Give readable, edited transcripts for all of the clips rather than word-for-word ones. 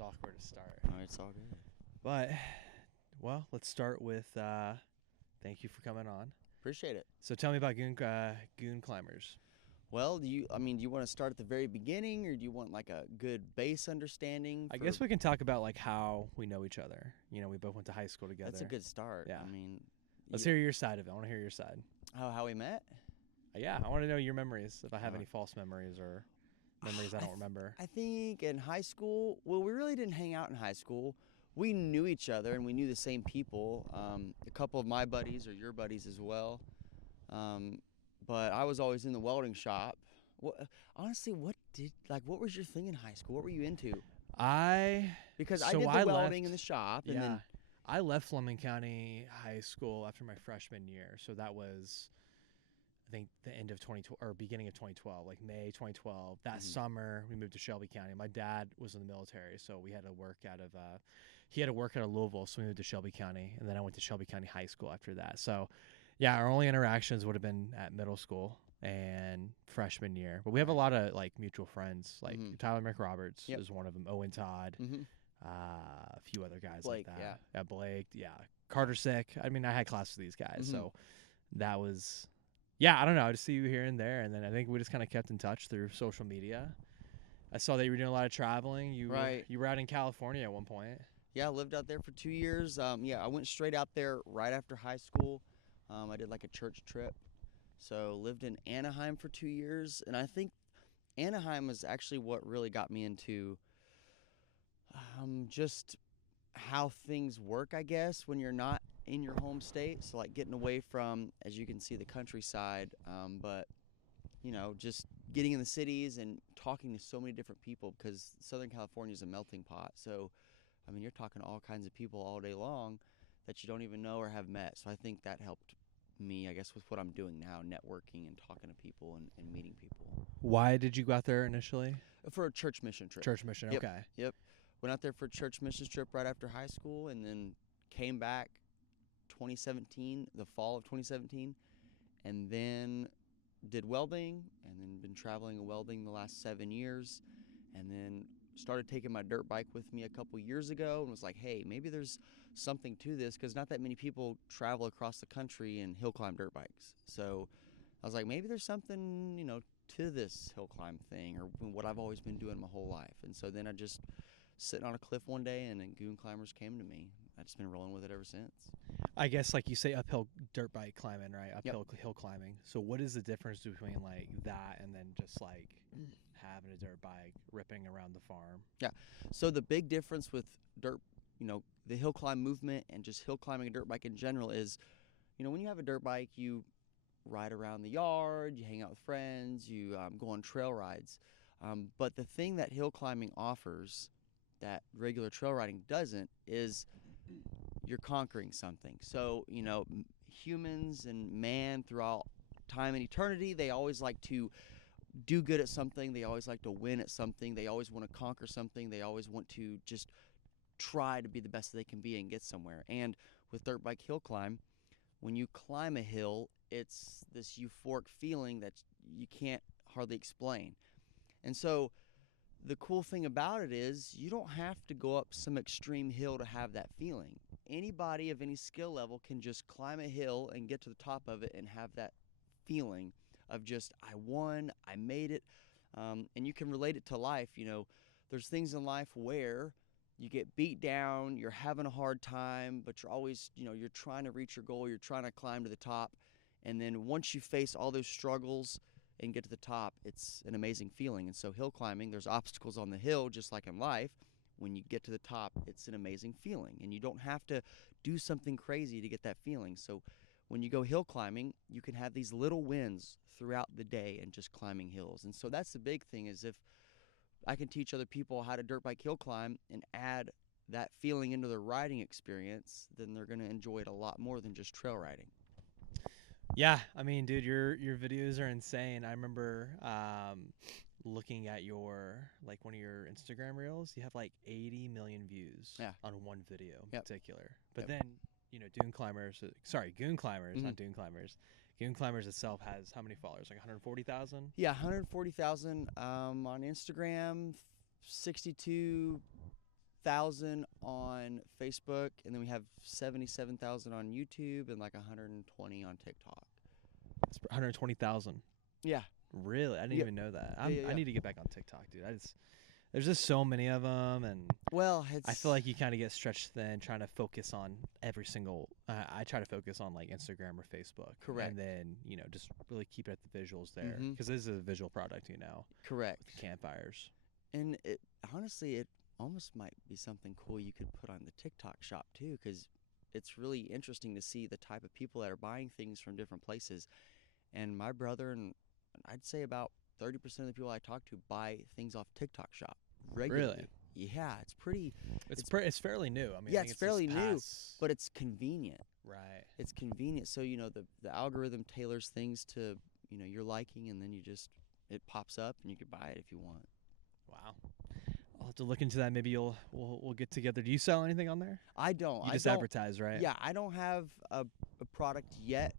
always awkward to start. Oh, it's all good. But, well, let's start with thank you for coming on. Appreciate it. So tell me about Goonclimbers. Well, do you want to start at the very beginning, or do you want like a good base understanding? I guess we can talk about like how we know each other. You know, we both went to high school together. That's a good start. Yeah. I mean, Let's hear your side of it. I want to hear your side. how we met. Yeah, I want to know your memories, if I have any false memories or memories I don't remember. I think in high school, well, we really didn't hang out in high school. We knew each other and we knew the same people. A couple of my buddies or your buddies as well. But I was always in the welding shop. Honestly, what was your thing in high school? What were you into? Because I did the welding in the shop. And then I left Fleming County High School after my freshman year. So that was, I think, the end of 2012 or beginning of 2012, like May 2012. That summer, we moved to Shelby County. My dad was in the military, so we had to work out of he had to work out of Louisville, so we moved to Shelby County, and then I went to Shelby County High School after that. So, yeah, our only interactions would have been at middle school and freshman year. But we have a lot of like mutual friends, like Tyler McRoberts is one of them. Owen Todd, a few other guys Blake, like that. Yeah, Blake. Yeah, Carter Sick. I mean, I had classes with these guys, so that was. Yeah, I don't know. I just see you here and there, and then I think we just kind of kept in touch through social media. I saw that you were doing a lot of traveling. You were out in California at one point. Yeah, I lived out there for 2 years. I went straight out there right after high school. I did like a church trip. So lived in Anaheim for 2 years, and I think Anaheim was actually what really got me into just how things work, I guess, when you're not in your home state. So like getting away from, as you can see, the countryside, but just getting in the cities and talking to so many different people, because Southern California is a melting pot. So I mean, you're talking to all kinds of people all day long that you don't even know or have met. So I think that helped me, I guess, with what I'm doing now, networking and talking to people and meeting people. Why did you go out there initially? For a church mission trip. Church mission, Yep. okay. Yep. Went out there for a church mission trip right after high school, and then came back 2017, the fall of 2017, and then did welding, and then been traveling and welding the last 7 years, and then started taking my dirt bike with me a couple years ago, and was like, hey, maybe there's something to this, because not that many people travel across the country and hill climb dirt bikes. So I was like, maybe there's something, to this hill climb thing, or what I've always been doing my whole life. And so then I just sitting on a cliff one day, and then Goonclimbers came to me. I've just been rolling with it ever since. I guess, like you say, uphill dirt bike climbing, right? Uphill hill climbing. So what is the difference between like that and then just like having a dirt bike ripping around the farm? Yeah. So the big difference with dirt, the hill climb movement and just hill climbing a dirt bike in general is, when you have a dirt bike, you ride around the yard, you hang out with friends, you go on trail rides. But the thing that hill climbing offers that regular trail riding doesn't is you're conquering something. So, humans and man throughout time and eternity, they always like to do good at something. They always like to win at something. They always want to conquer something. They always want to just try to be the best they can be and get somewhere. And with dirt bike hill climb, when you climb a hill, it's this euphoric feeling that you can't hardly explain. And so the cool thing about it is you don't have to go up some extreme hill to have that feeling. Anybody of any skill level can just climb a hill and get to the top of it and have that feeling of just, I won, I made it. And you can relate it to life. There's things in life where you get beat down, you're having a hard time, but you're always, you're trying to reach your goal, you're trying to climb to the top. And then once you face all those struggles and get to the top, it's an amazing feeling. And so hill climbing, there's obstacles on the hill, just like in life. When you get to the top, it's an amazing feeling. And you don't have to do something crazy to get that feeling. So when you go hill climbing, you can have these little wins throughout the day and just climbing hills. And so that's the big thing, is if I can teach other people how to dirt bike hill climb and add that feeling into their riding experience, then they're going to enjoy it a lot more than just trail riding. Yeah, I mean, dude, your videos are insane. I remember looking at one of your Instagram reels. You have like 80 million views on one video in particular. But then, Goonclimbers, not Dune Climbers. Goonclimbers itself has how many followers? Like 140,000? Yeah, 140,000 on Instagram, 62 100,000 on Facebook, and then we have 77,000 on YouTube and like 120 on TikTok. It's 120,000. Yeah. Really? I didn't even know that. Yeah. I need to get back on TikTok, dude. There's just so many of them, and I feel like you kind of get stretched thin trying to focus on every single. I try to focus on like Instagram or Facebook. Correct. And then just really keep it at the visuals there, because this is a visual product, Correct. With campfires. And it almost might be something cool you could put on the TikTok shop too, because it's really interesting to see the type of people that are buying things from different places. And my brother and I'd say about 30% of the people I talk to buy things off TikTok shop regularly. Really? Yeah, it's pretty. It's fairly new. I mean, yeah, I think it's fairly new, past... but it's convenient. Right. It's convenient. So the algorithm tailors things to your liking, and then it pops up, and you can buy it if you want. Wow. I'll have to look into that. Maybe we'll get together. Do you sell anything on there? I don't. You just advertise, right? Yeah, I don't have a product yet.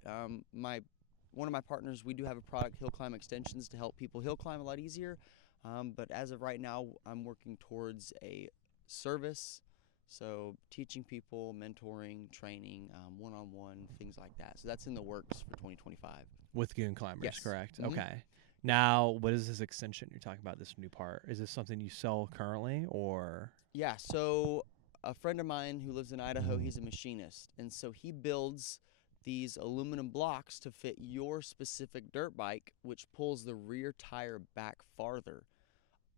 One of my partners, we do have a product, Hill Climb Extensions, to help people hill climb a lot easier. But as of right now, I'm working towards a service, so teaching people, mentoring, training, one-on-one, things like that. So that's in the works for 2025. With Goonclimbers, yes. Correct? Mm-hmm. Okay. Now, what is this extension you're talking about, this new part? Is this something you sell currently, or? Yeah, so a friend of mine who lives in Idaho, he's a machinist, and so he builds these aluminum blocks to fit your specific dirt bike, which pulls the rear tire back farther,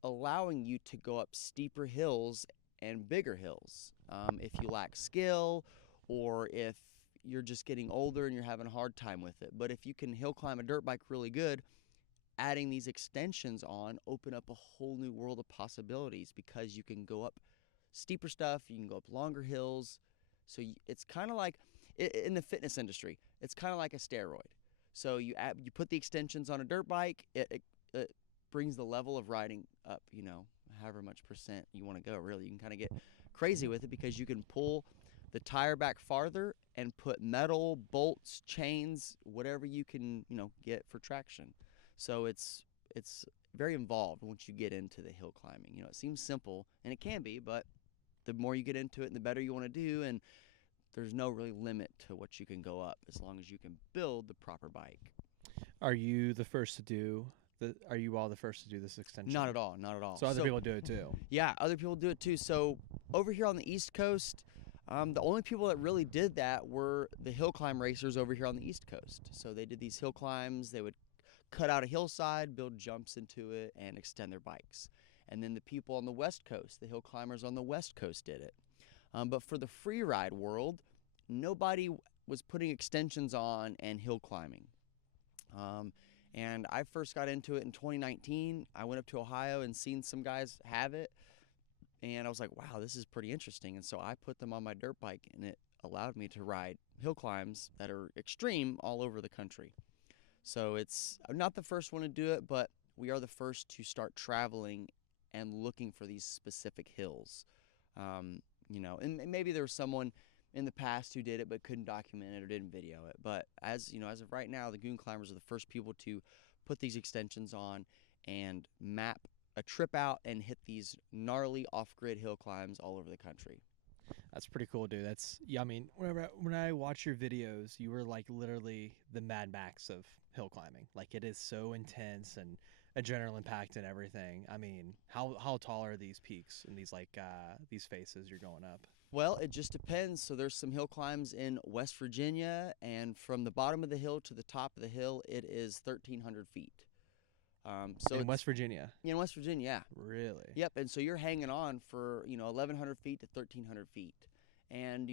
allowing you to go up steeper hills and bigger hills. If you lack skill, or if you're just getting older and you're having a hard time with it. But if you can hill climb a dirt bike really good, adding these extensions on open up a whole new world of possibilities, because you can go up steeper stuff, you can go up longer hills. So it's kind of like, in the fitness industry, it's kind of like a steroid. So you put the extensions on a dirt bike, it brings the level of riding up, however much percent you want to go, really. You can kind of get crazy with it, because you can pull the tire back farther and put metal, bolts, chains, whatever you can, get for traction. So it's very involved once you get into the hill climbing. It seems simple, and it can be, but the more you get into it and the better you want to do, and there's no really limit to what you can go up as long as you can build the proper bike. Are you the first to do Are you all the first to do this extension? Not at all. So other people do it too? Yeah, other people do it too. So over here on the East Coast, the only people that really did that were the hill climb racers over here on the East Coast. So they did these hill climbs. They would cut out a hillside, build jumps into it, and extend their bikes. And then the people on the West Coast, the hill climbers on the West Coast, did it. But for the free ride world, nobody was putting extensions on and hill climbing. And I first got into it in 2019. I went up to Ohio and seen some guys have it, and I was like, wow, this is pretty interesting. And so I put them on my dirt bike, and it allowed me to ride hill climbs that are extreme all over the country. So I'm not the first one to do it, but we are the first to start traveling and looking for these specific hills. And maybe there was someone in the past who did it but couldn't document it or didn't video it. But as of right now, the Goonclimbers are the first people to put these extensions on and map a trip out and hit these gnarly off-grid hill climbs all over the country. That's pretty cool, dude. I mean, when I watch your videos, you were like literally the Mad Max of hill climbing. Like, it is so intense and adrenaline packed and everything. I mean, how tall are these peaks and these these faces you're going up? Well, it just depends. So there's some hill climbs in West Virginia, and from the bottom of the hill to the top of the hill, it is 1,300 feet. In West Virginia? In West Virginia, yeah. Really? Yep, and so you're hanging on for, 1,100 feet to 1,300 feet. And,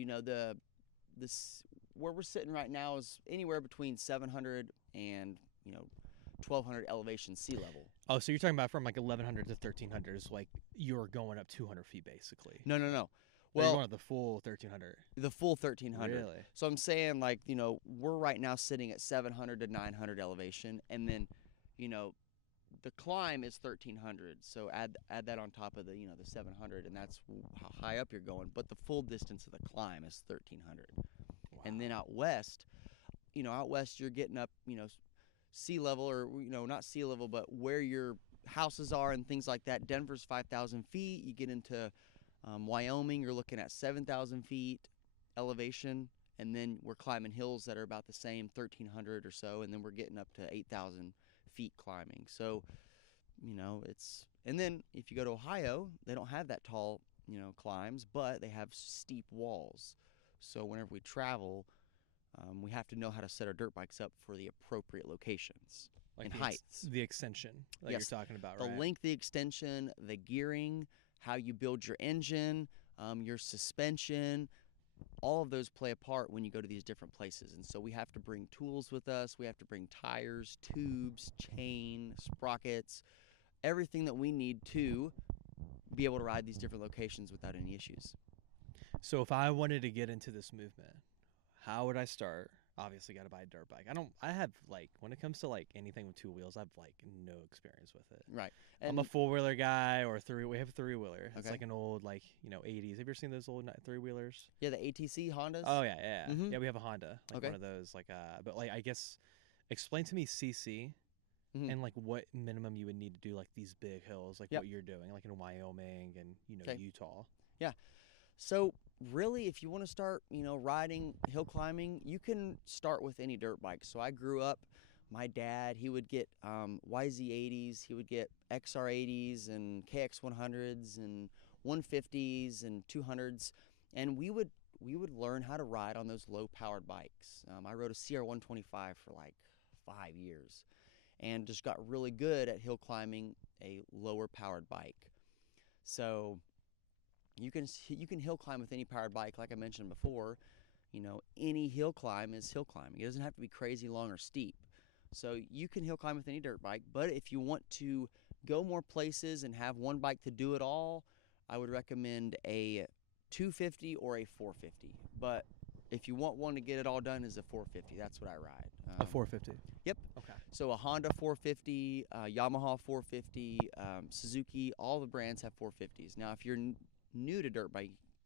where we're sitting right now is anywhere between 700 and, 1,200 elevation sea level. Oh, so you're talking about from like 1,100 to 1,300 is like you're going up 200 feet basically? No. Well, you're going up the full 1,300. The full 1,300. Really? So I'm saying, we're right now sitting at 700 to 900 elevation, and then, the climb is 1,300. So add that on top of the 700, and that's how high up you're going. But the full distance of the climb is 1,300. Wow. And then out west, you're getting up, sea level, or not sea level, but where your houses are and things like that. Denver's 5,000 feet. You get into Wyoming, you're looking at 7,000 feet elevation, and then we're climbing hills that are about the same, 1,300 or so, and then we're getting up to 8,000 feet climbing. So, and then if you go to Ohio, they don't have that tall, climbs, but they have steep walls. So whenever we travel, we have to know how to set our dirt bikes up for the appropriate locations and heights. The extension that Yes, you're talking about, the right? length, the extension, the gearing, how you build your engine, your suspension, all of those play a part when you go to these different places. And so we have to bring tools with us. We have to bring tires, tubes, chain, sprockets, everything that we need to be able to ride these different locations without any issues. So if I wanted to get into this movement, how would I start? Obviously got to buy a dirt bike. I have when it comes to anything with two wheels, I have no experience with it. Right. I'm And a four-wheeler guy we have a three-wheeler. It's Okay. like an old 80s. Have you ever seen those old three-wheelers? yeah, the ATC Hondas. Oh yeah. Mhm. Yeah, we have a Honda. Okay. One of those but I guess explain to me CC Mhm. and what minimum you would need to do these big hills Yep. what you're doing in Wyoming and Okay. Utah. So really, if you want to start, riding, hill climbing, you can start with any dirt bike. So I grew up, my dad, he would get YZ80s, he would get XR80s and KX100s and 150s and 200s, and we would learn how to ride on those low-powered bikes. I rode a CR125 for 5 years, and just got really good at hill climbing a lower-powered bike. So you can hill climb with any powered bike, like I mentioned before. Any hill climb is hill climbing. It doesn't have to be crazy long or steep. So you can hill climb with any dirt bike, but if you want to go more places and have one bike to do it all, I would recommend a 250 or a 450. But if you want one to get it all done, is a 450. That's what I ride. A 450. Yep. Okay. So a Honda 450, Yamaha 450, Suzuki, all the brands have 450s. Now, if you're new to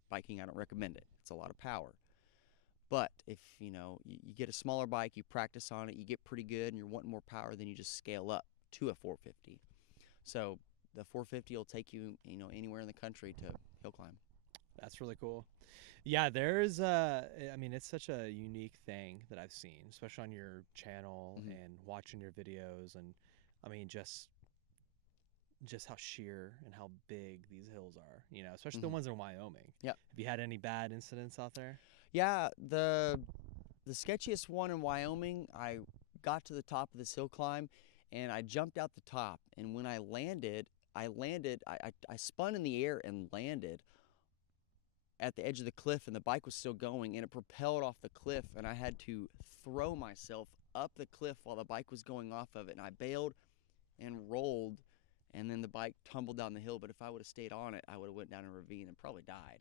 biking, I don't recommend it. It's a lot of power. But if you get a smaller bike, you practice on it, you get pretty good, and you're wanting more power, then you just scale up to a 450. So the 450 will take you anywhere in the country to hill climb. That's really cool. Yeah, there's it's such a unique thing that I've seen, especially on your channel and watching your videos, and just how sheer and how big these hills are, especially the ones in Wyoming. Yep. Have you had any bad incidents out there? Yeah, the sketchiest one in Wyoming, I got to the top of this hill climb, and I jumped out the top, and when I landed, I spun in the air and landed at the edge of the cliff, and the bike was still going, and it propelled off the cliff, and I had to throw myself up the cliff while the bike was going off of it, and I bailed and rolled, and then the bike tumbled down the hill. But if I would have stayed on it, I would have went down a ravine and probably died.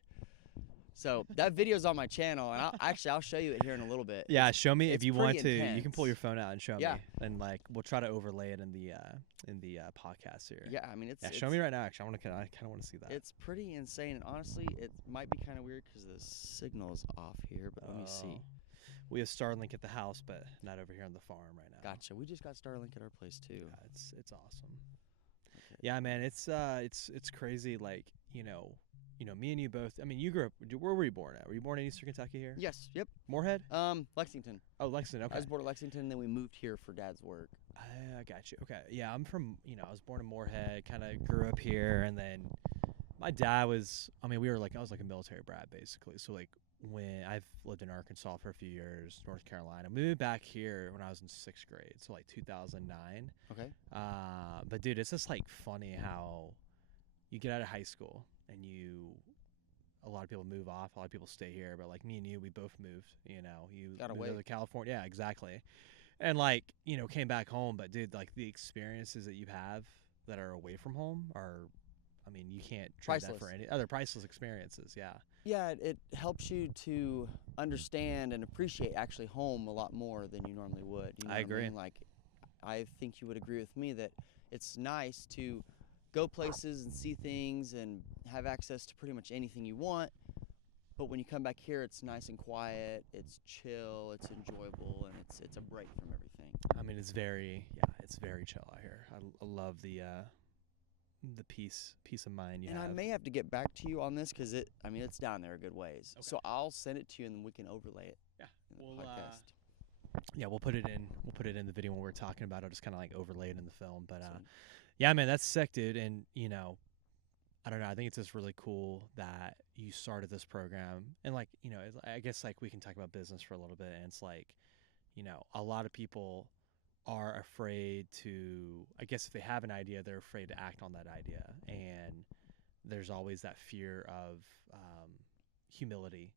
So that video's on my channel, and I'll show you it here in a little bit. Yeah, show me if you want to. Intense. You can pull your phone out and show Yeah. me, and we'll try to overlay it in the podcast here. Yeah, I mean it's. Yeah, show me right now. Actually, I kind of want to see that. It's pretty insane, and honestly, it might be kind of weird because the signal is off here. But let me see. We have Starlink at the house, but not over here on the farm right now. Gotcha. We just got Starlink at our place too. Yeah, it's awesome. Okay. Yeah, man, it's crazy. Me and you both. I mean, you grew up. Where were you born at? Were you born in Eastern Kentucky here? Yes. Yep. Moorhead? Lexington. Oh, Lexington. Okay. I was born in Lexington, then we moved here for Dad's work. I got you. Okay. Yeah, I'm from. I was born in Moorhead. Kind of grew up here, and then my dad was. I mean, I was like a military brat basically. So when I've lived in Arkansas for a few years, North Carolina, moved back here when I was in 6th grade, so 2009. Okay. But dude, it's just funny how you get out of high school and a lot of people move off, a lot of people stay here, but me and you, we both moved. You Got away. moved to California, yeah, exactly, and came back home. But dude, the experiences that you have that are away from home are. I mean, you can't trade that for any other priceless experiences. Yeah. Yeah, it helps you to understand and appreciate actually home a lot more than you normally would. You know I agree. What I mean? I think you would agree with me that it's nice to go places and see things and have access to pretty much anything you want. But when you come back here, it's nice and quiet, it's chill, it's enjoyable, and it's a break from everything. I mean, it's very chill out here. I love the peace of mind you And have. I may have to get back to you on this because it's down there a good ways. Okay. So I'll send it to you and then we can overlay it. Yeah. In the We'll podcast. yeah, we'll put it in. We'll put it in the video when we're talking about it. I'll just kind of like overlay it in the film. But So, yeah, man, that's sick, dude. And I don't know. I think it's just really cool that you started this program, and like, I guess like we can talk about business for a little bit. And it's like, a lot of people are afraid to. I guess if they have an idea, they're afraid to act on that idea, and there's always that fear of humility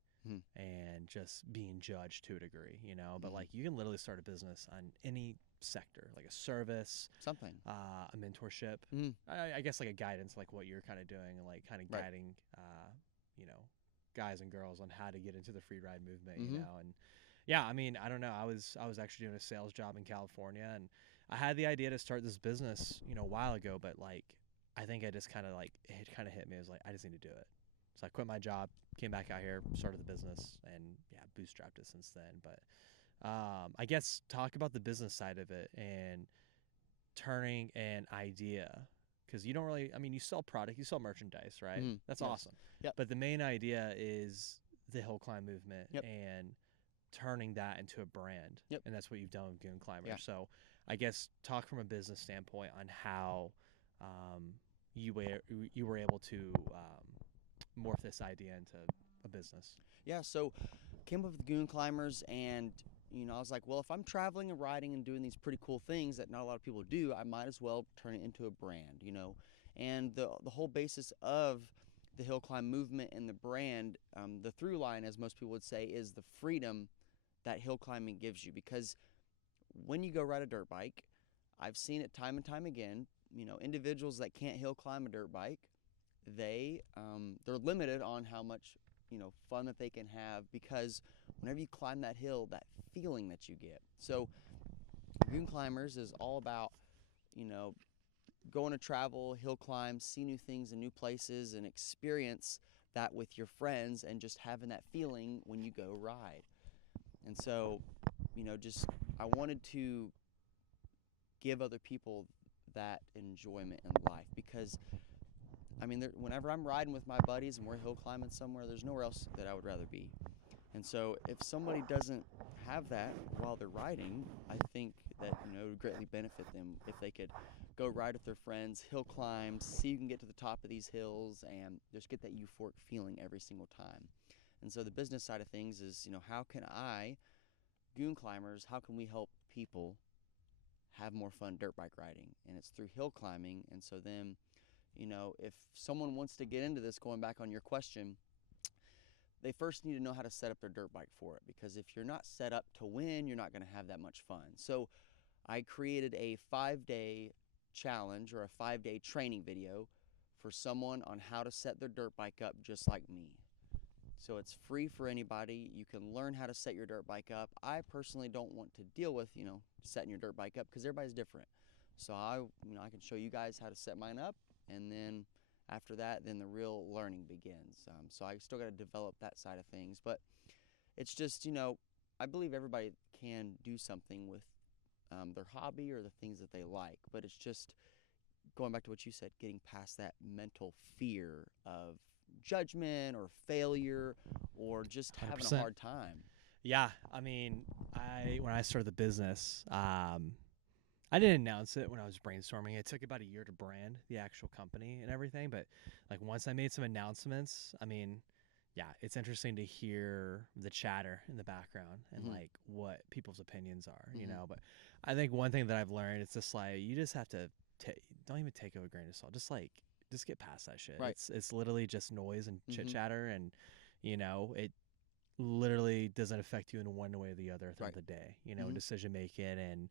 and just being judged to a degree, But like, you can literally start a business on any sector, like a service, something. a mentorship, I guess like a guidance, like what you're kind of doing, and like kind of guiding, guys and girls on how to get into the free ride movement, and yeah, I mean, I don't know. I was actually doing a sales job in California, and I had the idea to start this business, a while ago, but like, I think I just kind of like, it kind of hit me. I was like, I just need to do it. So I quit my job, came back out here, started the business, and yeah, bootstrapped it since then. But I guess talk about the business side of it and turning an idea, because you don't really, I mean, you sell product, you sell merchandise, right? That's Yes. awesome. Yep. But the main idea is the hill climb movement Yep. and turning that into a brand. Yep. And that's what you've done with Goonclimbers. Yeah. So I guess talk from a business standpoint on how you were able to morph this idea into a business. Yeah, so came up with Goonclimbers, and I was like, well, if I'm traveling and riding and doing these pretty cool things that not a lot of people do, I might as well turn it into a brand, And the whole basis of the hill climb movement and the brand, the through line, as most people would say, is the freedom that hill climbing gives you. Because when you go ride a dirt bike, I've seen it time and time again, individuals that can't hill climb a dirt bike, they're limited on how much fun that they can have, because whenever you climb that hill, that feeling that you get. So Goonclimbers is all about going to travel, hill climb, see new things and new places, and experience that with your friends, and just having that feeling when you go ride. And so just I wanted to give other people that enjoyment in life, because I mean, whenever I'm riding with my buddies and we're hill climbing somewhere, there's nowhere else that I would rather be. And so if somebody doesn't have that while they're riding, I think that it would greatly benefit them if they could go ride with their friends, hill climb, see you can get to the top of these hills, and just get that euphoric feeling every single time. And so the business side of things is, how can Goonclimbers, how can we help people have more fun dirt bike riding? And it's through hill climbing. And so then, if someone wants to get into this, going back on your question, they first need to know how to set up their dirt bike for it, because if you're not set up to win, you're not going to have that much fun. So I created a 5-day challenge, or a 5-day training video for someone on how to set their dirt bike up just like me. So it's free for anybody. You can learn how to set your dirt bike up. I personally don't want to deal with, setting your dirt bike up, because everybody's different. So I can show you guys how to set mine up, and then after that, then the real learning begins. So I still got to develop that side of things, but it's just, I believe everybody can do something with their hobby or the things that they like, but it's just going back to what you said, getting past that mental fear of judgment or failure, or just having 100%. a hard time. Yeah, I mean, when I started the business, I didn't announce it when I was brainstorming. It took about a year to brand the actual company and everything, but like once I made some announcements, I mean, yeah, it's interesting to hear the chatter in the background and like what people's opinions are, But I think one thing that I've learned, it's just like, you just have to don't even take it with a grain of salt. Just get past that shit. Right. It's literally just noise and chit chatter, and it literally doesn't affect you in one way or the other throughout the day. Decision making, and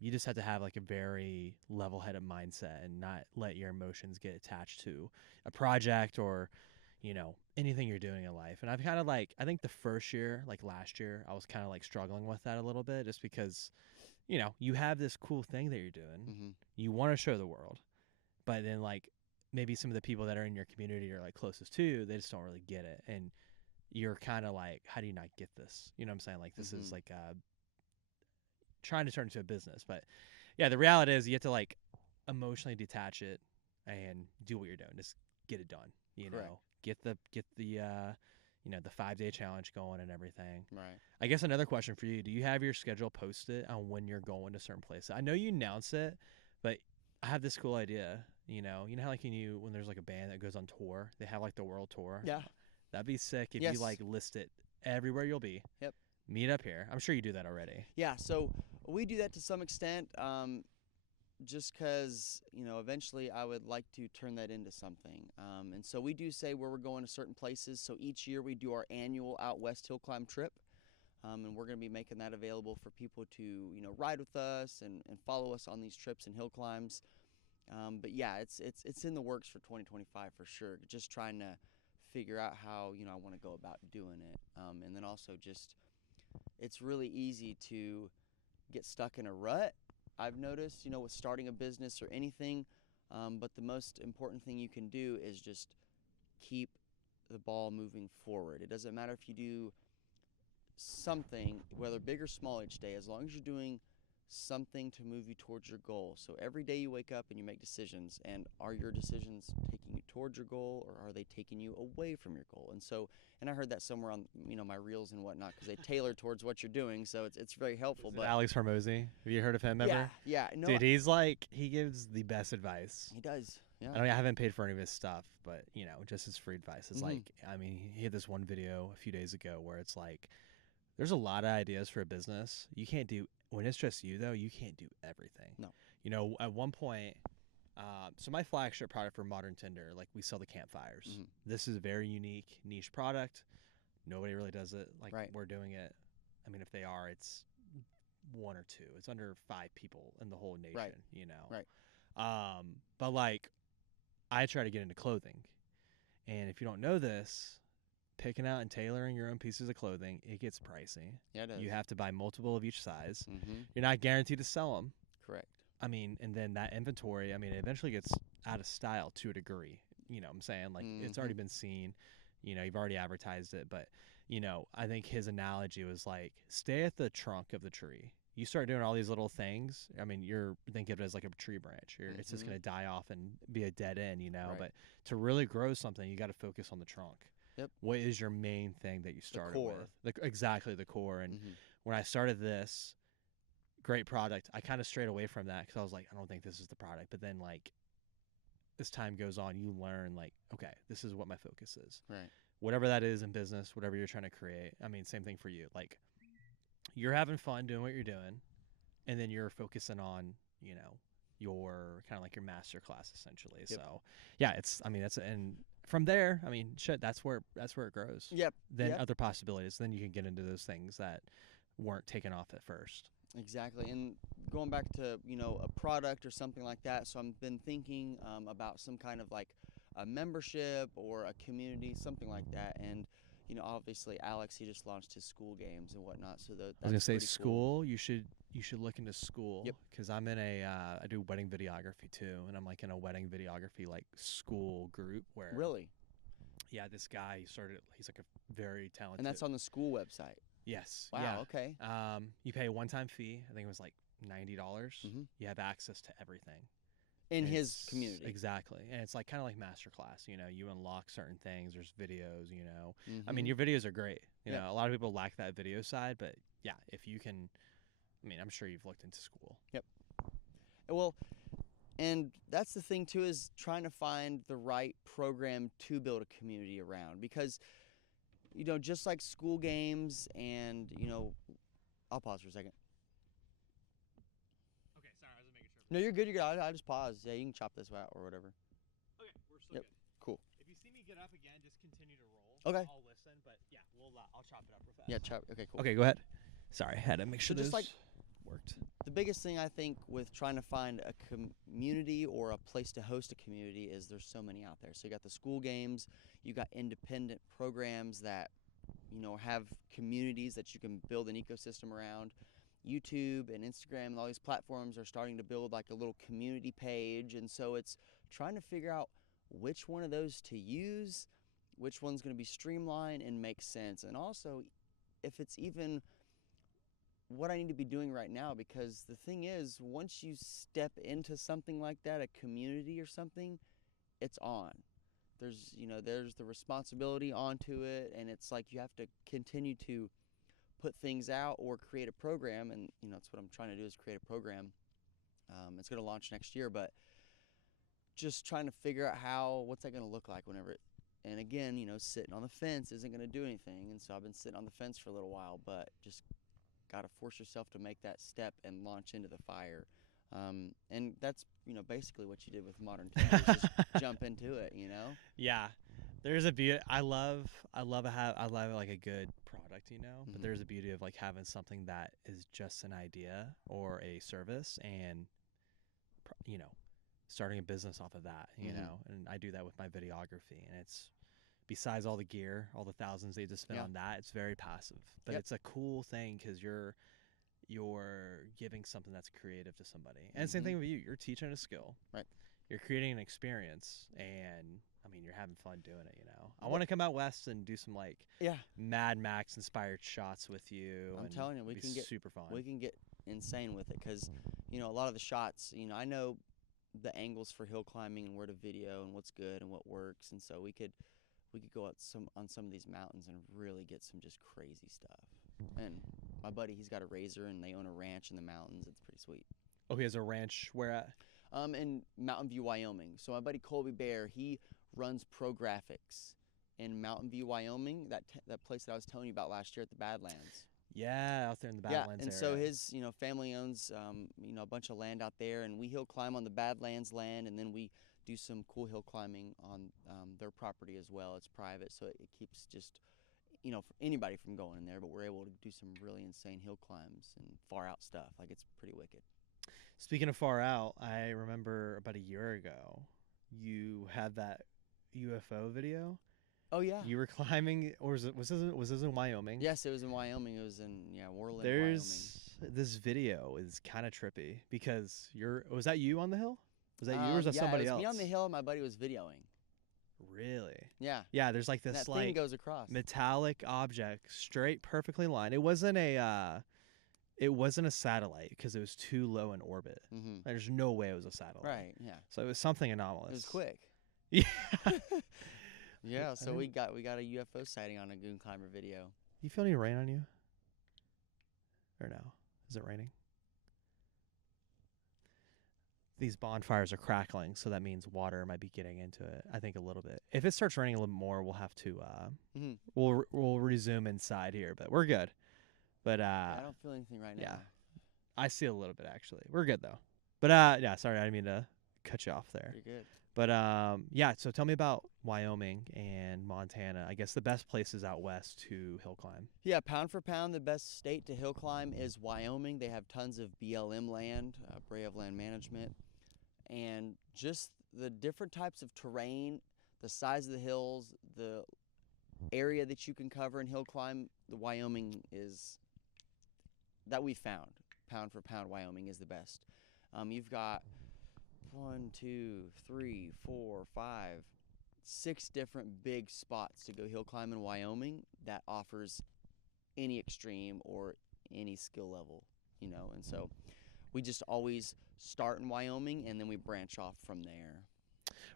you just have to have like a very level-headed mindset and not let your emotions get attached to a project or anything you're doing in life. And I've kind of like, I think the first year, like last year, I was kind of like struggling with that a little bit, just because you have this cool thing that you're doing, you want to show the world, but then like maybe some of the people that are in your community are like closest to you, they just don't really get it, and you're kind of like, how do you not get this? You know what I'm saying? Like, this is like trying to turn into a business. But yeah, the reality is you have to like emotionally detach it, and do what you're doing. Just get it done. You Correct. know, get the you know, the 5-day challenge going and everything. Right. I guess another question for you: do you have your schedule posted on when you're going to certain places? I know you announce it, but I have this cool idea. You know how like when there's like a band that goes on tour, they have like the world tour. Yeah. That'd be sick if Yes. you like list it everywhere you'll be. Yep. Meet up here. I'm sure you do that already. Yeah, so we do that to some extent, just because, eventually I would like to turn that into something. And so we do say where we're going to certain places. So each year we do our annual Out West Hill Climb trip, and we're going to be making that available for people to, ride with us and follow us on these trips and hill climbs. But yeah, it's in the works for 2025 for sure. Just trying to figure out how, I want to go about doing it. And then also just, it's really easy to get stuck in a rut, I've noticed, with starting a business or anything. But the most important thing you can do is just keep the ball moving forward. It doesn't matter if you do something, whether big or small each day, as long as you're doing something to move you towards your goal. So every day you wake up and you make decisions, and are your decisions taking you towards your goal, or are they taking you away from your goal? And I heard that somewhere on my reels and whatnot, because they tailor towards what you're doing, so it's very helpful. But Alex Hormozy, have you heard of him ever? Yeah, no, Dude, he gives the best advice. he does. Yeah, I haven't paid for any of his stuff, but just his free advice. It's like, he had this one video a few days ago where it's like, there's a lot of ideas for a business. You can't do, when it's just you though, you can't do everything. No. At one point, so my flagship product for Modern Tinder, like we sell the campfires. Mm-hmm. This is a very unique niche product. Nobody really does it like Right. we're doing it. I mean, if they are, it's one or two. It's under 5 people in the whole nation, Right. But like, I try to get into clothing. And if you don't know this, picking out and tailoring your own pieces of clothing, it gets pricey. Yeah, it does. You have to buy multiple of each size. Mm-hmm. You're not guaranteed to sell them. Correct. And then that inventory, it eventually gets out of style to a degree. You know what I'm saying? Like, it's already been seen. You've already advertised it. But, I think his analogy was like, stay at the trunk of the tree. You start doing all these little things. You're thinking of it as like a tree branch. It's just going to die off and be a dead end, Right. But to really grow something, you got to focus on the trunk. Yep. What is your main thing that you started core. with? Exactly, the core. And when I started this great product, I kind of strayed away from that because I was like, I don't think this is the product. But then, like, as time goes on, you learn, like, okay, this is what my focus is. Right. Whatever that is in business, whatever you're trying to create. Same thing for you. Like, you're having fun doing what you're doing, and then you're focusing on, your kind of like your master class essentially. Yep. So, yeah, and from there, that's where it grows. Yep. Then Yep. other possibilities. Then you can get into those things that weren't taken off at first. Exactly. And going back to, a product or something like that, so I've been thinking about some kind of like a membership or a community, something like that. And, obviously Alex, he just launched his school games and whatnot. So that's I was gonna say pretty school. You should look into school. Yep. Because I'm in I do wedding videography too, and I'm like in a wedding videography like school group where cool. Really? Yeah, this guy started. He's like a very talented. And that's on the school website. Yes. Wow. Yeah. Okay. You pay a one-time fee. I think it was like $90. Mhm. You have access to everything In And his it's- community. Exactly, and it's like kind of like masterclass. You unlock certain things. There's videos. Mhm. Your videos are great. Yep. A lot of people lack that video side, but yeah, if you can, I'm sure you've looked into school. Well, and that's the thing too, is trying to find the right program to build a community around, because just like school games and I'll pause for a second. Okay, sorry, I was making sure. No, you're good. I just paused. Yeah, you can chop this out or whatever. Okay, we're still Yep. good. Cool. If you see me get up again, just continue to roll. Okay. I'll listen, but yeah, I'll chop it up real fast. Yeah, chop. Okay, cool. Okay, go ahead. Sorry, I had to make sure So just those like- worked. The biggest thing I think with trying to find a community or a place to host a community is there's so many out there. So you got the school games, you got independent programs that have communities that you can build an ecosystem around. YouTube and Instagram and all these platforms are starting to build like a little community page, and so it's trying to figure out which one of those to use, which one's going to be streamlined and make sense, and also if it's even what I need to be doing right now, because the thing is, once you step into something like that, a community or something, it's on. There's the responsibility onto it, and it's like you have to continue to put things out or create a program, and that's what I'm trying to do, is create a program. It's going to launch next year, but just trying to figure out what's that going to look like whenever it. And again, sitting on the fence isn't going to do anything, and so I've been sitting on the fence for a little while, but just got to force yourself to make that step and launch into the fire. And that's basically what you did with Modern Timbers, just jump into it. Yeah, there's a beauty. I love like a good product, but there's a beauty of like having something that is just an idea or a service, and starting a business off of that. And I do that with my videography, and it's, besides all the gear, all the thousands they just spend on that, it's very passive, but it's a cool thing because you're giving something that's creative to somebody. And same thing with you. You're teaching a skill. Right. You're creating an experience, and you're having fun doing it, I want to come out west and do some like Mad Max inspired shots with you. I'm telling you, we can get super fun. We can get insane with it, because a lot of the shots, I know the angles for hill climbing and where to video and what's good and what works, and so we could go out on some of these mountains and really get some just crazy stuff. And my buddy, he's got a Razor, and they own a ranch in the mountains. It's pretty sweet. Oh, he has a ranch where at? In Mountain View, Wyoming. So my buddy Colby Bear, he runs Pro Graphics in Mountain View, Wyoming. That place that I was telling you about last year at the Badlands. Yeah, out there in the Badlands and area. so his family owns a bunch of land out there, and we hill climb on the Badlands land, and then we do some cool hill climbing on their property as well. It's private, so it keeps just for anybody from going in there, but we're able to do some really insane hill climbs and far out stuff. Like, it's pretty wicked. Speaking of far out, I remember about a year ago, you had that UFO video. Oh yeah. You were climbing, or was this in Wyoming? Yes, it was in Wyoming. It was in Worland, There's Wyoming. This video is kind of trippy because was that you on the hill? Was that you, or was that somebody it was else? Me on the hill, and my buddy was videoing. Really? Yeah. Yeah, there's like this that like thing goes across. Metallic object, straight, perfectly lined. It wasn't a satellite because it was too low in orbit. There's no way it was a satellite. Right. Yeah. So it was something anomalous. It was quick. Yeah. Yeah. So we got a UFO sighting on a Goonclimber video. You feel any rain on you? Or no? Is it raining? These bonfires are crackling, so that means water might be getting into it. I think a little bit. If it starts raining a little more, we'll have to we'll resume inside here, but we're good. But I don't feel anything right now. Yeah, I see a little bit actually. We're good though. But yeah, sorry, I didn't mean to cut you off there. You're good. But yeah, so tell me about Wyoming and Montana. I guess the best places out west to hill climb. Yeah, pound for pound, the best state to hill climb is Wyoming. They have tons of BLM land, Bray of Land Management, and just the different types of terrain, the size of the hills, the area that you can cover and hill climb. The Wyoming is, that we found, pound for pound, Wyoming is the best. You've got 1, 2, 3, 4, 5, 6 different big spots to go hill climb in Wyoming that offers any extreme or any skill level, and so we just always start in Wyoming and then we branch off from there.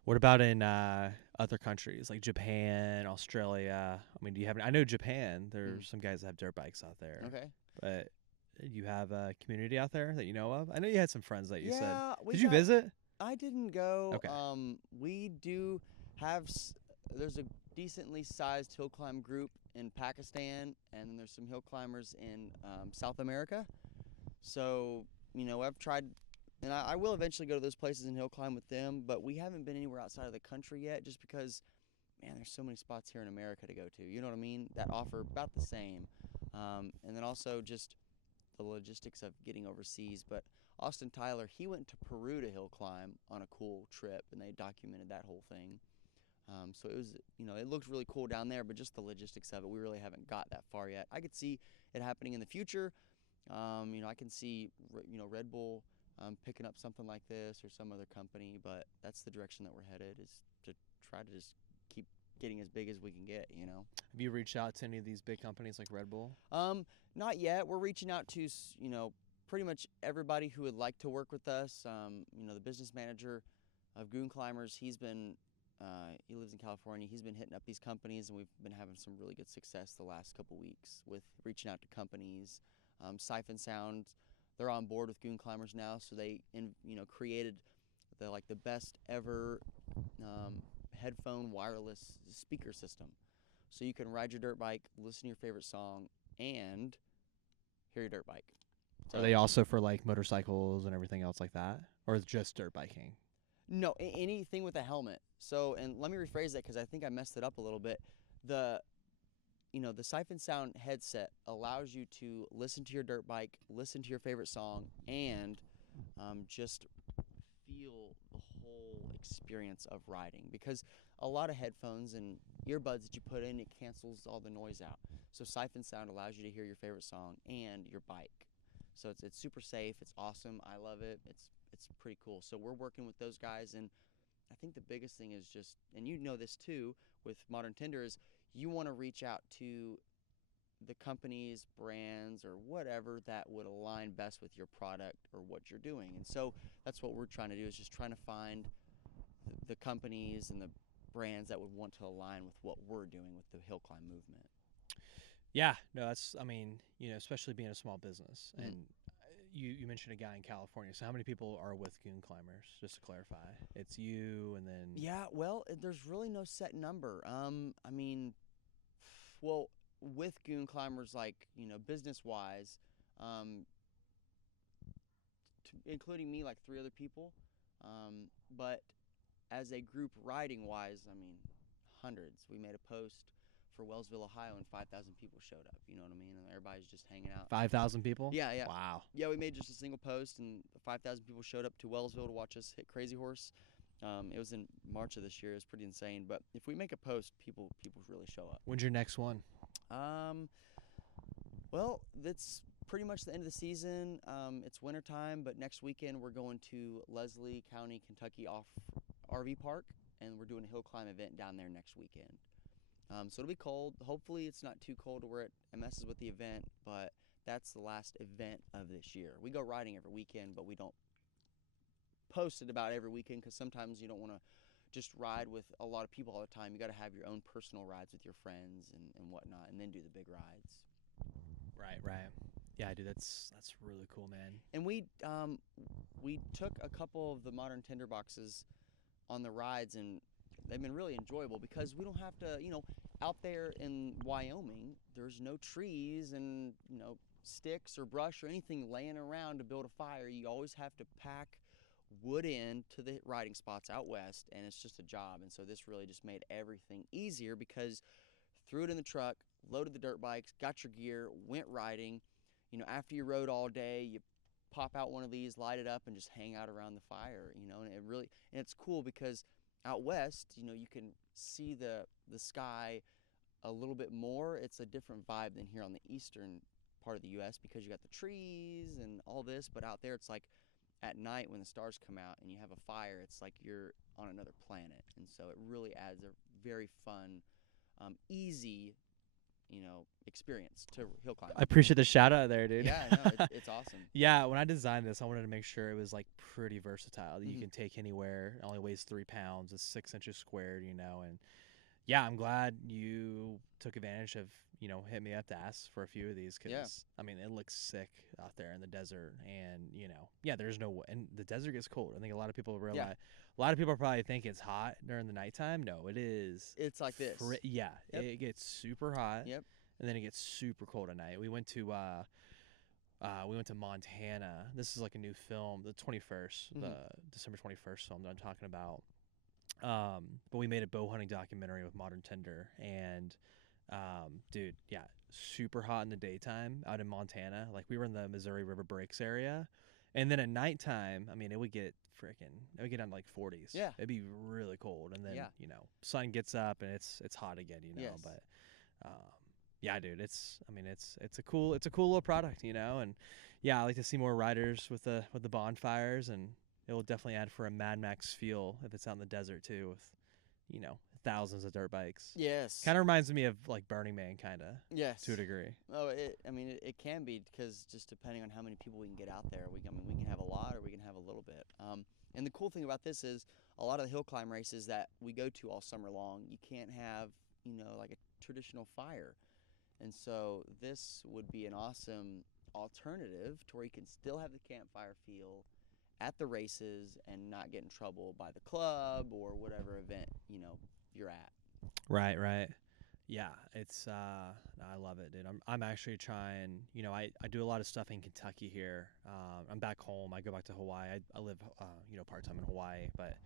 What about in other countries like Japan, Australia? I mean, do you have? I know Japan. There's some guys that have dirt bikes out there. Okay. But you have a community out there that you know of? I know you had some friends that you said. Yeah. Did you visit? I didn't go. Okay. We do have. There's a decently sized hill climb group in Pakistan, and then there's some hill climbers in South America. So I've tried. And I will eventually go to those places and hill climb with them, but we haven't been anywhere outside of the country yet just because, man, there's so many spots here in America to go to. You know what I mean? That offer about the same. And then also just the logistics of getting overseas. But Austin Tyler, he went to Peru to hill climb on a cool trip, and they documented that whole thing. So it was, it looked really cool down there, but just the logistics of it, we really haven't got that far yet. I could see it happening in the future. I can see, Red Bull picking up something like this or some other company, but that's the direction that we're headed, is to try to just keep getting as big as we can get, Have you reached out to any of these big companies like Red Bull? Not yet. We're reaching out to, pretty much everybody who would like to work with us. The business manager of Goonclimbers, he's been He lives in California. He's been hitting up these companies, and we've been having some really good success the last couple weeks with reaching out to companies. Siphon Sound, they're on board with Goonclimbers now, so they created the best ever headphone wireless speaker system. So you can ride your dirt bike, listen to your favorite song, and hear your dirt bike. So, Are they also for like motorcycles and everything else like that, or is it just dirt biking? No, anything with a helmet. So, and let me rephrase that because I think I messed it up a little bit. The Siphon Sound headset allows you to listen to your dirt bike, listen to your favorite song, and just feel the whole experience of riding. Because a lot of headphones and earbuds that you put in, it cancels all the noise out. So Siphon Sound allows you to hear your favorite song and your bike. So it's super safe. It's awesome. I love it. It's pretty cool. So we're working with those guys, and I think the biggest thing is just, and you know this too with Modern Tinder, is you want to reach out to the companies, brands, or whatever that would align best with your product or what you're doing. And so that's what we're trying to do, is just trying to find the companies and the brands that would want to align with what we're doing with the hill climb movement. Yeah, no, that's, I mean, especially being a small business. Mhm. And you mentioned a guy in California. So how many people are with Goonclimbers, just to clarify? It's you and then... Yeah, well, there's really no set number. I mean, well, with Goonclimbers, business-wise, including me, like 3 other people, but as a group riding-wise, I mean, hundreds. We made a post for Wellsville, Ohio, and 5,000 people showed up. You know what I mean? And everybody's just hanging out. 5,000 people? Yeah, yeah. Wow. Yeah, we made just a single post, and 5,000 people showed up to Wellsville to watch us hit Crazy Horse. It was in March of this year. It was pretty insane. But if we make a post, people really show up. When's your next one? Well, that's pretty much the end of the season. It's wintertime, but next weekend we're going to Leslie County, Kentucky off RV park, and we're doing a hill climb event down there next weekend. So it'll be cold. Hopefully it's not too cold to where it messes with the event, but that's the last event of this year. We go riding every weekend, but we don't post it about every weekend because sometimes you don't want to just ride with a lot of people all the time. You got to have your own personal rides with your friends and whatnot, and then do the big rides. Right. Yeah, dude, that's really cool, man. And we took a couple of the Modern Tinder boxes on the rides, and they've been really enjoyable because we don't have to, out there in Wyoming, there's no trees and, sticks or brush or anything laying around to build a fire. You always have to pack wood in to the riding spots out west, and it's just a job. And so this really just made everything easier because threw it in the truck, loaded the dirt bikes, got your gear, went riding. After you rode all day, you pop out one of these, light it up, and just hang out around the fire, and it's cool because out west, you can see the sky a little bit more. It's a different vibe than here on the eastern part of the U.S. because you got the trees and all this, but out there it's like at night when the stars come out and you have a fire, it's like you're on another planet. And so it really adds a very fun, easy, experience to hill climbing. I appreciate the shout out there, dude. Yeah, no, it's awesome. Yeah, when I designed this, I wanted to make sure it was like pretty versatile that you Mhm. can take anywhere. It only weighs 3 pounds. It's 6 inches squared, and yeah, I'm glad you took advantage of, hit me up to ask for a few of these because, Yeah. I mean, it looks sick out there in the desert and, yeah, there's no, and the desert gets cold. I think a lot of people realize, a lot of people probably think it's hot during the nighttime. No, it is. It's like this. Yeah, Yep. it gets super hot. Yep. And then it gets super cold at night. We went to Montana. This is like a new film, the 21st, the December 21st film that I'm talking about. But we made a bow hunting documentary with Modern Tinder, and dude, yeah, super hot in the daytime out in Montana. Like we were in the Missouri River Breaks area, and then at nighttime, I mean, it would get down to like 40s. Yeah. It'd be really cold, and then Yeah. sun gets up and it's hot again. Yes. But yeah, dude, it's a cool little product, and yeah, I like to see more riders with the bonfires, and it will definitely add for a Mad Max feel if it's out in the desert too, with thousands of dirt bikes. Yes. Kind of reminds me of like Burning Man, kind of. Yes. To a degree. Oh, it can be because just depending on how many people we can get out there, we can have a lot or we can have a little bit. And the cool thing about this is a lot of the hill climb races that we go to all summer long, you can't have, like a traditional fire. And so this would be an awesome alternative to where you can still have the campfire feel at the races and not get in trouble by the club or whatever event, you're at. Right. Yeah, it's I love it, dude. I'm actually trying. I do a lot of stuff in Kentucky here. I'm back home. I go back to Hawaii. I live part time in Hawaii, but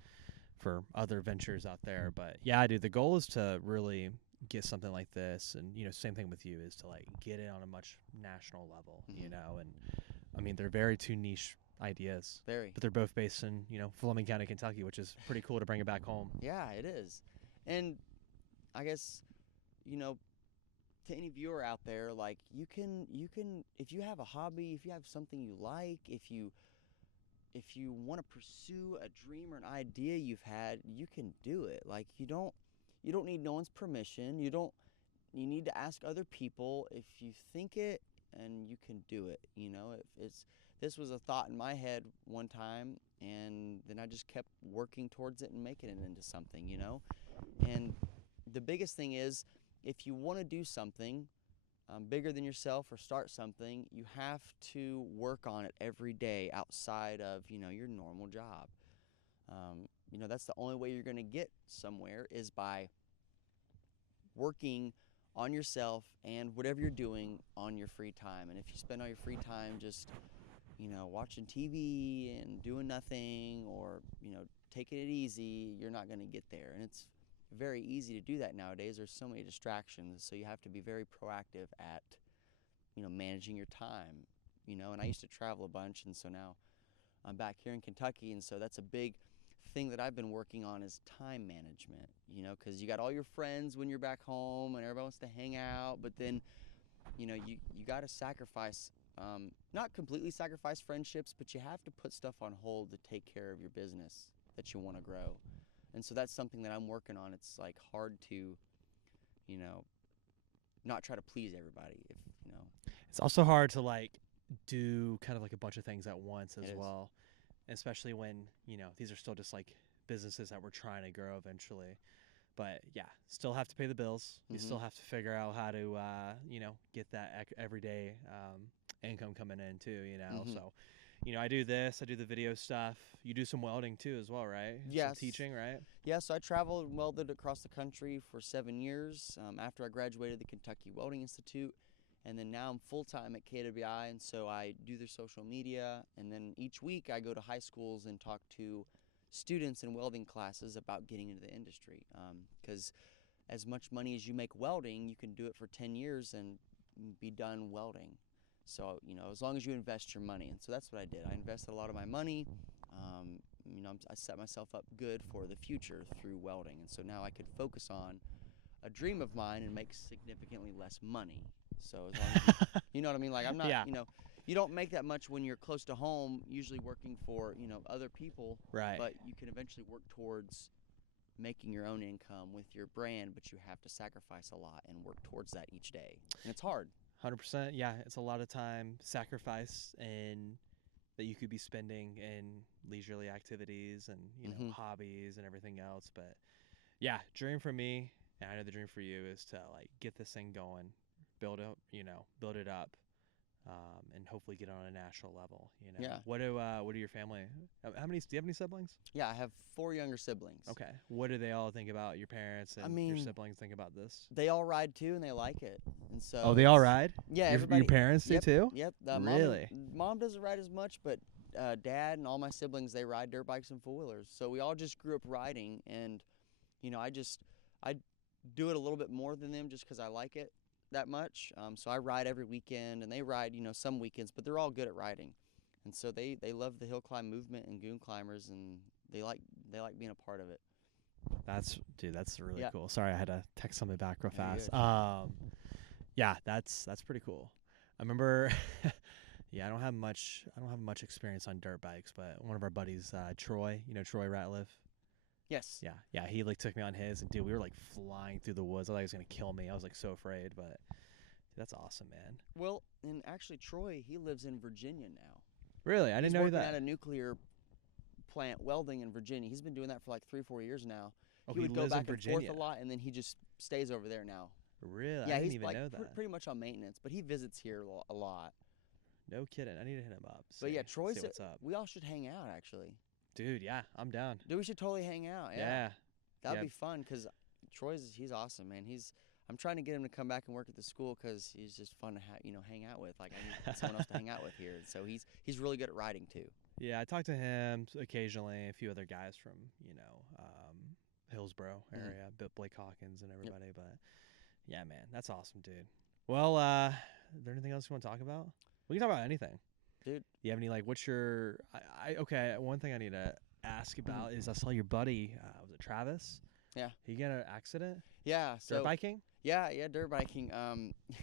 for other ventures out there. But yeah, dude, the goal is to really get something like this, and same thing with you, is to like get it on a much national level. And I mean, they're very two niche ideas. Very. But they're both based in Fleming County, Kentucky, which is pretty cool to bring it back home. Yeah, it is. And I guess to any viewer out there, like you can if you have a hobby, if you have something you like, if you want to pursue a dream or an idea you've had, you can do it. Like you don't need no one's permission. You need to ask other people if you think it, and you can do it. This was a thought in my head one time, and then I just kept working towards it and making it into something, And the biggest thing is, if you want to do something bigger than yourself or start something, you have to work on it every day outside of, your normal job. That's the only way you're going to get somewhere, is by working on yourself and whatever you're doing on your free time. And if you spend all your free time just, watching TV and doing nothing, or, taking it easy, you're not going to get there. And it's very easy to do that nowadays. There's so many distractions, so you have to be very proactive at managing your time. And I used to travel a bunch, and so now I'm back here in Kentucky, and so that's a big thing that I've been working on, is time management. Because you got all your friends when you're back home and everybody wants to hang out, but then you got to sacrifice, not completely sacrifice friendships, but you have to put stuff on hold to take care of your business that you want to grow. And so that's something that I'm working on. It's like hard to, not try to please everybody. It's also hard to like do kind of like a bunch of things at once as well, especially when these are still just like businesses that we're trying to grow eventually. But yeah, still have to pay the bills. You still have to figure out how to get that everyday income coming in too. So. I do this. I do the video stuff. You do some welding too as well, right? Yes. Some teaching, right? Yeah, so I traveled and welded across the country for 7 years after I graduated the Kentucky Welding Institute. And then now I'm full-time at KWI, and so I do their social media. And then each week I go to high schools and talk to students in welding classes about getting into the industry. Because as much money as you make welding, you can do it for 10 years and be done welding. So, as long as you invest your money. And so that's what I did. I invested a lot of my money. I set myself up good for the future through welding. And so now I could focus on a dream of mine and make significantly less money. So as long as you know what I mean? Like I'm not, you don't make that much when you're close to home, usually working for, other people. Right. But you can eventually work towards making your own income with your brand, but you have to sacrifice a lot and work towards that each day. And it's hard. 100%. Yeah, it's a lot of time sacrifice and that you could be spending in leisurely activities and hobbies and everything else. But yeah, dream for me, and I know the dream for you, is to like get this thing going, build it up, and hopefully get on a national level. Yeah. What do your family? Do you have any siblings? Yeah, I have 4 younger siblings. Okay. What do they all think about your parents and your siblings think about this? They all ride too, and they like it. And so. Oh, they all ride? Yeah, your parents do too? Yep. Really? Mom doesn't ride as much, but Dad and all my siblings, they ride dirt bikes and 4-wheelers. So we all just grew up riding, and I do it a little bit more than them just because I like it that much. So I ride every weekend, and they ride some weekends, but they're all good at riding. And so they love the hill climb movement and Goonclimbers, and they like being a part of it. That's really cool. Sorry, I had to text something back real fast. Yeah, that's pretty cool. I remember I don't have much experience on dirt bikes, but one of our buddies, Troy, Troy Ratliff. Yes. Yeah, he like took me on his, and dude, we were like flying through the woods. I thought he was gonna kill me. I was like so afraid, but dude, that's awesome, man. Well, and actually Troy, he lives in Virginia now. Really? I didn't know that. He's working at a nuclear plant welding in Virginia. He's been doing that for like 3 or 4 years now. Oh, He would go lives back in and forth Virginia. a lot, and then he just stays over there now. Really? Yeah, I didn't he's even like know that. pretty much on maintenance, but he visits here a lot. No kidding. I need to hit him up. But yeah, see Troy's. what's up. We all should hang out actually. Dude, yeah, I'm down. Dude, we should totally hang out. Yeah. That'd Yeah. be fun because he's awesome, man. I'm trying to get him to come back and work at the school because he's just fun to hang out with. Like I need someone else to hang out with here. So he's really good at riding too. Yeah, I talk to him occasionally, a few other guys from, Hillsboro area, Blake Hawkins and everybody. But yeah, man, that's awesome, dude. Well, is there anything else you want to talk about? We can talk about anything. Dude. You have any, what's your, okay, one thing I need to ask about is I saw your buddy, was it Travis? Yeah. He got an accident? Yeah. So dirt biking? Yeah, dirt biking.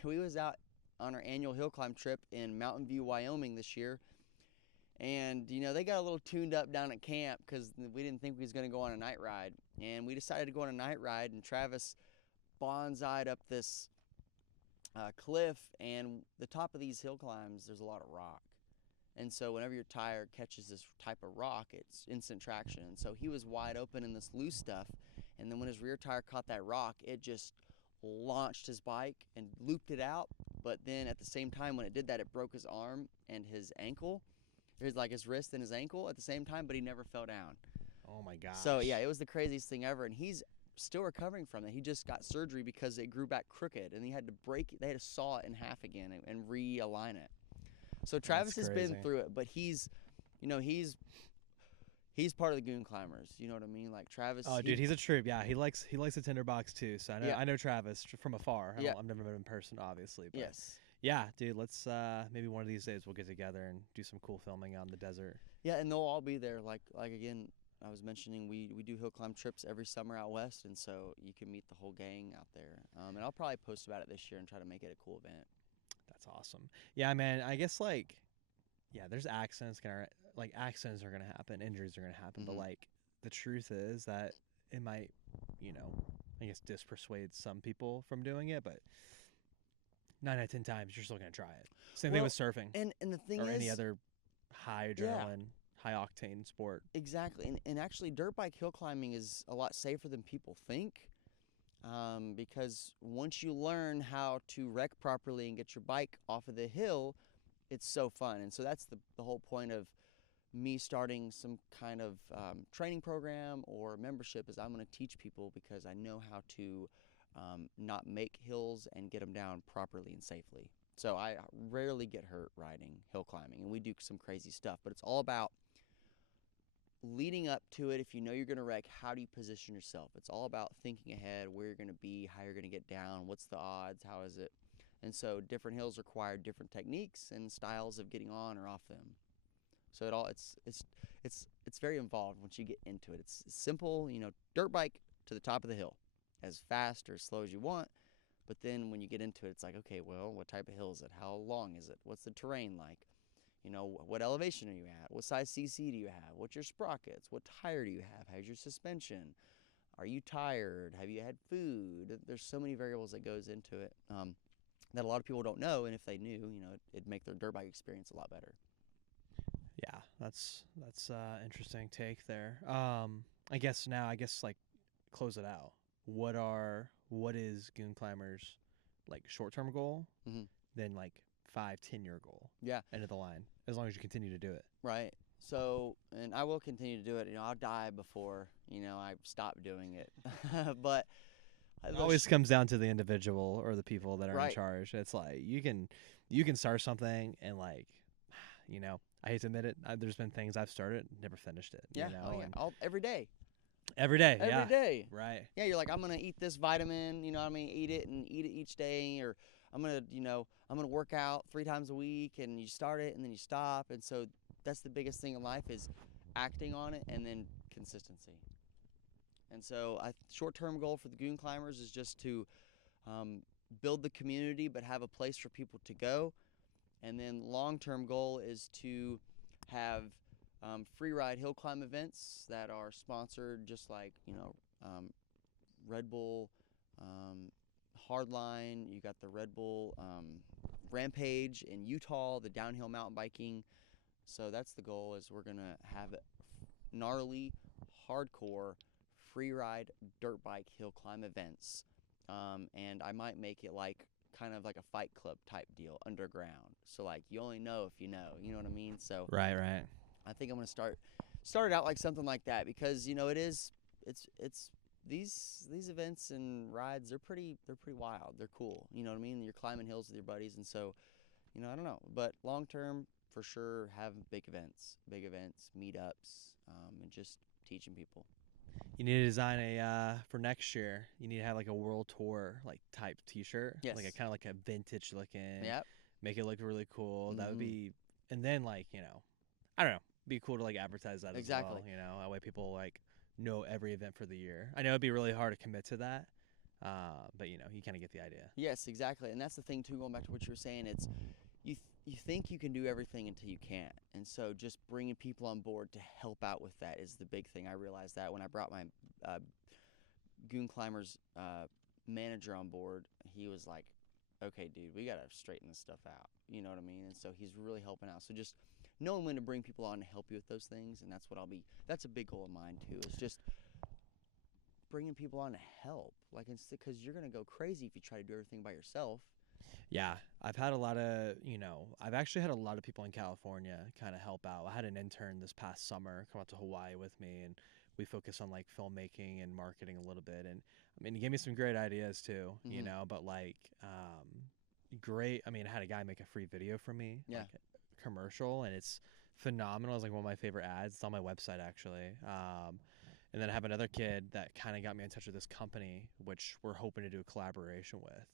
We was out on our annual hill climb trip in Mountain View, Wyoming this year. And, they got a little tuned up down at camp because we didn't think we was going to go on a night ride. And we decided to go on a night ride, and Travis bonsai'd up this cliff. And the top of these hill climbs, there's a lot of rock. And so whenever your tire catches this type of rock, it's instant traction. And so he was wide open in this loose stuff. And then when his rear tire caught that rock, it just launched his bike and looped it out. But then at the same time, when it did that, it broke his arm and his ankle. His wrist and his ankle at the same time, but he never fell down. Oh, my gosh. So, yeah, it was the craziest thing ever. And he's still recovering from it. He just got surgery because it grew back crooked. And he had to they had to saw it in half again and realign it. So Travis has been through it, but he's part of the Goonclimbers. You know what I mean? Like Travis. Oh, dude, he's a troop. Yeah, he likes the tinderbox too. So I know Travis from afar. I've never met him in person, obviously. But yes. Yeah, dude. Let's maybe one of these days we'll get together and do some cool filming out in the desert. Yeah, and they'll all be there. Like again, I was mentioning we do hill climb trips every summer out west, and so you can meet the whole gang out there. And I'll probably post about it this year and try to make it a cool event. That's awesome. Yeah, man. I guess there's accidents. Accidents are gonna happen, injuries are gonna happen. Mm-hmm. But the truth is that it might, I guess dispersuade some people from doing it. But 9 out of 10 times, you're still gonna try it. Same thing with surfing. And the thing or is, any other high adrenaline, high octane sport. Exactly. And actually, dirt bike hill climbing is a lot safer than people think. Because once you learn how to wreck properly and get your bike off of the hill, it's so fun. And so that's the whole point of me starting some kind of training program or membership is I'm going to teach people because I know how to not make hills and get them down properly and safely. So I rarely get hurt riding hill climbing, and we do some crazy stuff, but it's all about leading up to it. If you know you're going to wreck, how do you position yourself? It's all about thinking ahead, where you're going to be, how you're going to get down, what's the odds, how is it? And so different hills require different techniques and styles of getting on or off them. So it's very involved once you get into it. It's simple, dirt bike to the top of the hill, as fast or as slow as you want. But then when you get into it, it's like, okay, well, what type of hill is it? How long is it? What's the terrain like? What elevation are you at? What size CC do you have? What's your sprockets? What tire do you have? How's your suspension? Are you tired? Have you had food? There's so many variables that goes into it that a lot of people don't know. And if they knew, it'd make their dirt bike experience a lot better. Yeah, that's interesting take there. I guess close it out. What is Goonclimbers short-term goal? Mm-hmm. Then 5-10 year goal. Yeah. End of the line. As long as you continue to do it. Right. So, and I will continue to do it. I'll die before, I stop doing it. But it always comes down to the individual or the people that are right. in charge. It's you can start something and I hate to admit it, there's been things I've started, never finished it. Yeah. Every day. Every day. Every day. Right. Yeah. You're I'm going to eat this vitamin, eat it each day, or I'm going to work out 3 times a week, and you start it and then you stop. And so that's the biggest thing in life is acting on it and then consistency. And so short-term goal for the Goonclimbers is just to build the community but have a place for people to go. And then long-term goal is to have free ride hill climb events that are sponsored just like, Red Bull, Hardline. You got the Red Bull Rampage in Utah, the downhill mountain biking. So that's the goal is we're going to have gnarly, hardcore, free ride dirt bike hill climb events. And I might make it like kind of like a fight club type deal underground. So like you only know if you know what I mean? So Right. I think I'm gonna start it out like something like that, because it's these events and rides, they're pretty wild. They're cool. You know what I mean? You're climbing hills with your buddies, and so I don't know. But long term, for sure, have big events, meetups, and just teaching people. You need to design for next year. You need to have like a world tour like type T-shirt, Yes. like a kind of like a vintage looking. Yep. Make it look really cool. That would Mhm. be, and then like I don't know, be cool to like advertise that Exactly. as well. That way people like know every event for the year. I know it'd be really hard to commit to that, but you kind of get the idea. Yes, exactly. And that's the thing too. Going back to what you were saying, it's you think you can do everything until you can't, and so just bringing people on board to help out with that is the big thing. I realized that when I brought my Goonclimbers manager on board, he was like, "Okay, dude, we gotta straighten this stuff out." You know what I mean? And so he's really helping out. So just knowing when to bring people on to help you with those things, and that's what that's a big goal of mine too. Is just bringing people on to help, like, because you're gonna go crazy if you try to do everything by yourself. Yeah, I've had a lot of, I've actually had a lot of people in California kind of help out. I had an intern this past summer come out to Hawaii with me, and we focused on like filmmaking and marketing a little bit. And I mean, he gave me some great ideas too, but like, great. I mean, I had a guy make a free video for me, Yeah. like a commercial, and it's phenomenal. It's like one of my favorite ads. It's on my website actually. And then I have another kid that kind of got me in touch with this company, which we're hoping to do a collaboration with.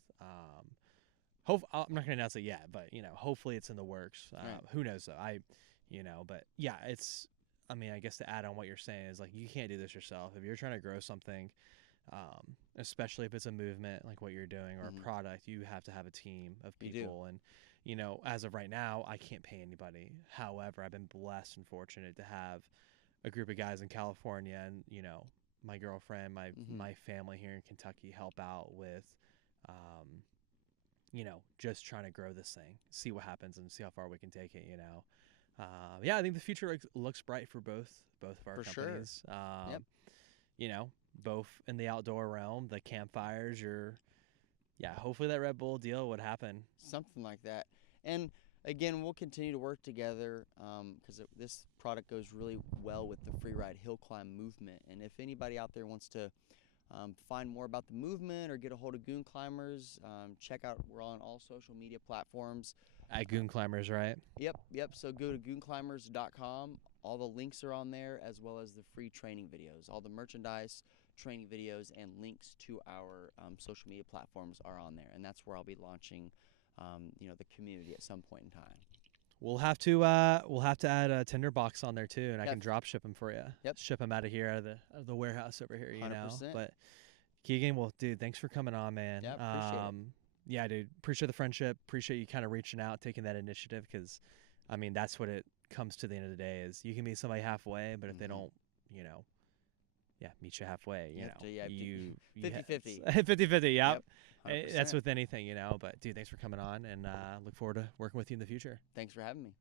I'm not going to announce it yet, but hopefully it's in the works. Right. Who knows though? But yeah, I mean, I guess to add on what you're saying is like, you can't do this yourself. If you're trying to grow something, especially if it's a movement like what you're doing or a product, you have to have a team of people. And, as of right now, I can't pay anybody. However, I've been blessed and fortunate to have a group of guys in California and, my girlfriend, my family here in Kentucky help out with, just trying to grow this thing, see what happens and see how far we can take it, Yeah, I think the future looks bright for both of our For companies. Yep. Both in the outdoor realm, the campfires, hopefully that Red Bull deal would happen. Something like that. And again, we'll continue to work together because this product goes really well with the free ride hill climb movement. And if anybody out there wants to find more about the movement or get a hold of Goonclimbers, check out, we're on all social media platforms. At Goonclimbers, right? Yep. So go to goonclimbers.com. All the links are on there, as well as the free training videos. All the merchandise, training videos, and links to our social media platforms are on there. And that's where I'll be launching, the community at some point in time. We'll have to add a Tinder box on there too, and I can drop ship them for you. Yep. Ship them out of here, out of the warehouse over here, 100%. But Kegan, well, dude, thanks for coming on, man. Yeah, appreciate it. Yeah, dude, appreciate the friendship. Appreciate you kind of reaching out, taking that initiative, because, I mean, that's what it comes to the end of the day is you can meet somebody halfway, but if they don't, meet you halfway, you 50-50. 50-50, Yep. That's with anything, But, dude, thanks for coming on, and look forward to working with you in the future. Thanks for having me.